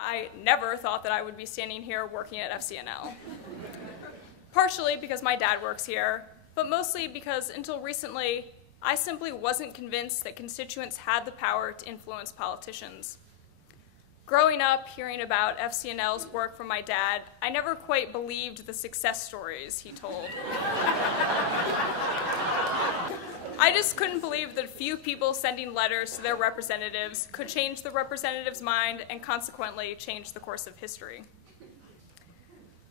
I never thought that I would be standing here working at FCNL. Partially because my dad works here, but mostly because until recently, I simply wasn't convinced that constituents had the power to influence politicians. Growing up, hearing about FCNL's work from my dad, I never quite believed the success stories he told. I just couldn't believe that a few people sending letters to their representatives could change the representative's mind and consequently change the course of history.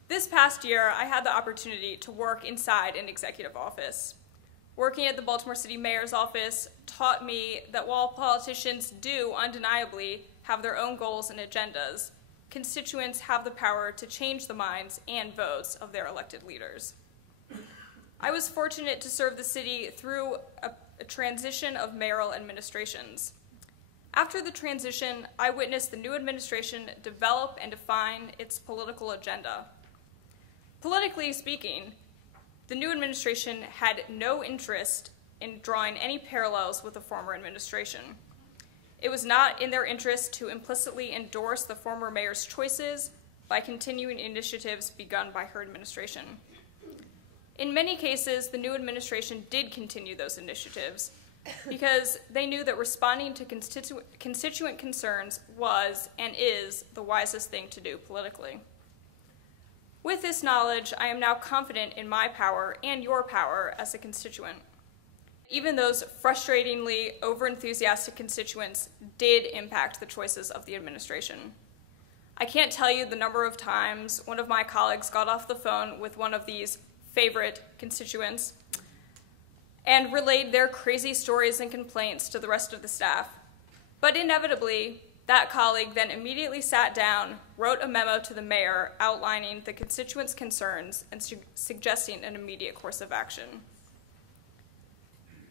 This past year, I had the opportunity to work inside an executive office. Working at the Baltimore City Mayor's office taught me that while politicians do undeniably have their own goals and agendas, constituents have the power to change the minds and votes of their elected leaders. I was fortunate to serve the city through a transition of mayoral administrations. After the transition, I witnessed the new administration develop and define its political agenda. Politically speaking, the new administration had no interest in drawing any parallels with the former administration. It was not in their interest to implicitly endorse the former mayor's choices by continuing initiatives begun by her administration. In many cases, the new administration did continue those initiatives because they knew that responding to constituent concerns was and is the wisest thing to do politically. With this knowledge, I am now confident in my power and your power as a constituent. Even those frustratingly overenthusiastic constituents did impact the choices of the administration. I can't tell you the number of times one of my colleagues got off the phone with one of these favorite constituents and relayed their crazy stories and complaints to the rest of the staff. But inevitably, that colleague then immediately sat down, wrote a memo to the mayor outlining the constituents' concerns and suggesting an immediate course of action.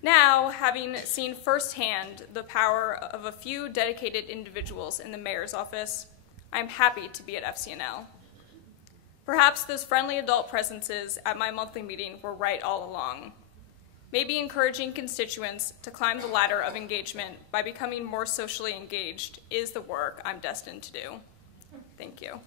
Now, having seen firsthand the power of a few dedicated individuals in the mayor's office, I'm happy to be at FCNL. Perhaps those friendly adult presences at my monthly meeting were right all along. Maybe encouraging constituents to climb the ladder of engagement by becoming more socially engaged is the work I'm destined to do. Thank you.